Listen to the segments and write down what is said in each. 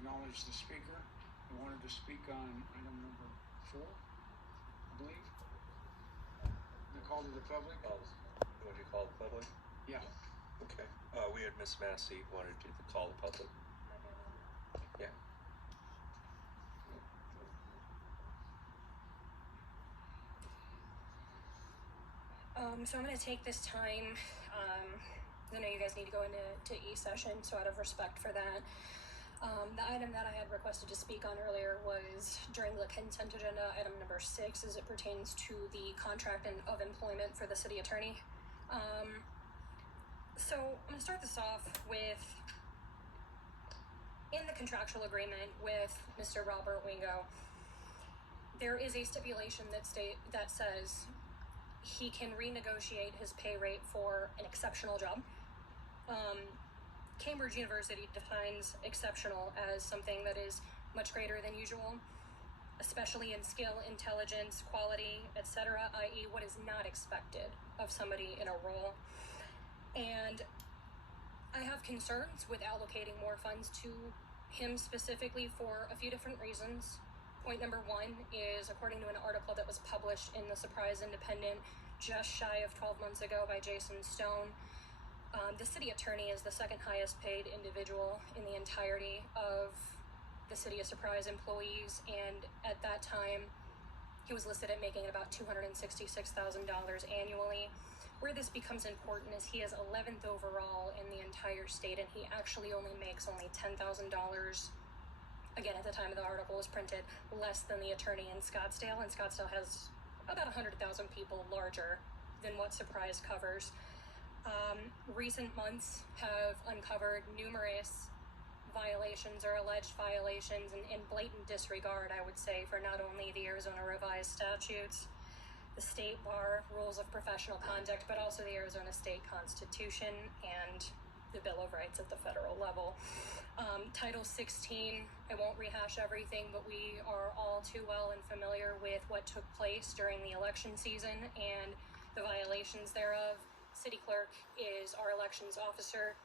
acknowledge the speaker who wanted to speak on item number 4, I believe. The call to the public. Would you call the public? Yeah. Okay. We had Miss Massey wanted to call the public. Yeah. So I'm going to take this time. I know you guys need to go into E-session, so out of respect for that. The item that I had requested to speak on earlier was during the consent agenda, item number 6, as it pertains to the contract of employment for the city attorney. So I'm going to start this off with, in the contractual agreement with Mr. Robert Wingo, there is a stipulation that says he can renegotiate his pay rate for an exceptional job. Cambridge University defines exceptional as something that is much greater than usual, especially in skill, intelligence, quality, etc., i.e. what is not expected of somebody in a role. And I have concerns with allocating more funds to him specifically for a few different reasons. Point number 1 is, according to an article that was published in the Surprise Independent just shy of 12 months ago by Jason Stone, the city attorney is the second highest paid individual in the entirety of the City of Surprise employees, and at that time he was listed at making about $266,000 annually. Where this becomes important is he is 11th overall in the entire state, and he actually makes only $10,000, again, at the time of the article was printed, less than the attorney in Scottsdale, and Scottsdale has about 100,000 people larger than what Surprise covers. Recent months have uncovered numerous violations or alleged violations and blatant disregard, I would say, for not only the Arizona revised statutes, the state bar rules of professional conduct, but also the Arizona state constitution and the Bill of Rights at the federal level. Title 16, I won't rehash everything, but we are all too well and familiar with what took place during the election season and the violations thereof. City clerk is our elections officer.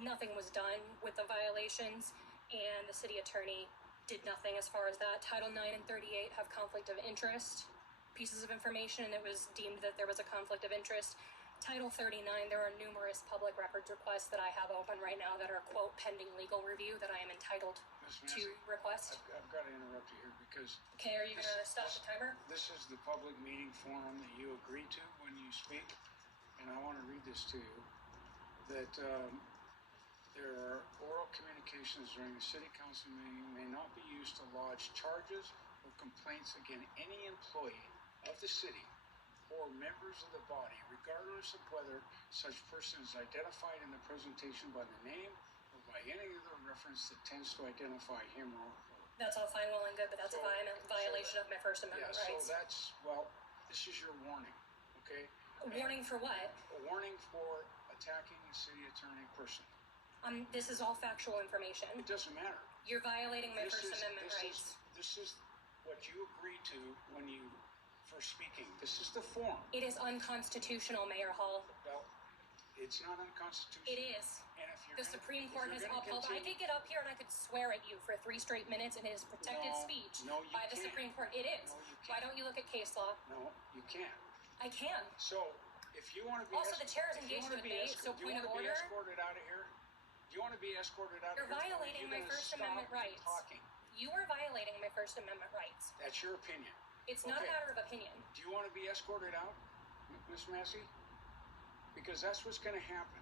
Nothing was done with the violations, and the city attorney did nothing as far as that. Title 9 and 38 have conflict of interest pieces of information, and it was deemed that there was a conflict of interest. Title 39, there are numerous public records requests that I have open right now that are, quote, pending legal review that I am entitled to request. I've got to interrupt you here because... Okay, are you going to stop the timer? This is the public meeting forum that you agree to when you speak, and I want to read this to you, that there are oral communications during the city council meeting may not be used to lodge charges or complaints against any employee of the city or members of the body, regardless of whether such person is identified in the presentation by the name or by any other reference that tends to identify him or her. That's all fine, well and good, but that's a violation of my First Amendment rights. So this is your warning, okay? A warning for what? A warning for attacking the city attorney personally. This is all factual information. It doesn't matter. You're violating my First Amendment rights. This is what you agreed to when you first speaking. This is the form. It is unconstitutional, Mayor Hall. Well, it's not unconstitutional. It is. And if you're the Supreme Court has upheld. I could get up here and I could swear at you for 3 straight minutes, and it is protected speech by the Supreme Court. It is. No, why don't you look at case law? No, you can't. I can. So, if you want to be... Also, the chair is engaged in debate, so point of order. Do you want to be escorted out of here? Do you want to be escorted out You're of here? You're violating my First Amendment rights. Talking. You are violating my First Amendment rights. That's your opinion. It's not a matter of opinion. Do you want to be escorted out, Ms. Massey? Because that's what's going to happen.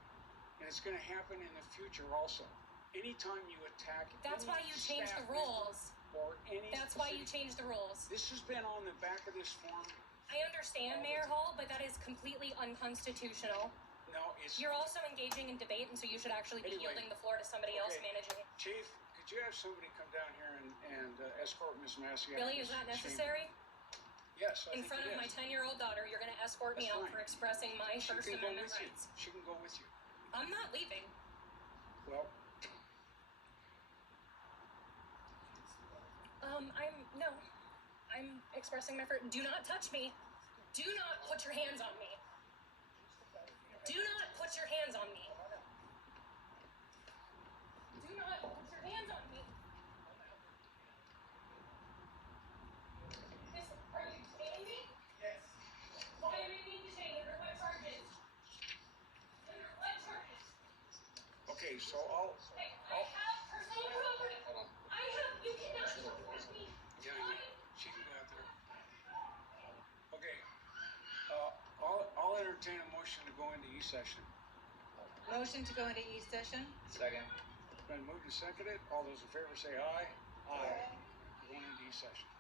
And it's going to happen in the future also. Anytime you attack... That's why you change the rules. Or any... That's why you change the rules. This has been on the back of this form. I understand, Mayor Hall, but that is completely unconstitutional. No, it's... You're also engaging in debate, and so you should actually be yielding the floor to somebody else managing. Chief, could you have somebody come down here and escort Ms. Massey out? Really? Is that necessary? Yes, I In front of my 10-year-old daughter, you're going to escort me out for expressing my First Amendment rights. She can go with you. I'm not leaving. Well... I'm expressing my first... Do not touch me. Do not put your hands on me. Do not put your hands on me. Do not put your hands on me. so I'll personal property. Hold on. You cannot touch me. yeah, she can go out there. Okay, I'll entertain a motion to go into E-session. Motion to go into E-session? Second. Been moved and seconded. All those in favor say aye. Aye. We're going into E-session.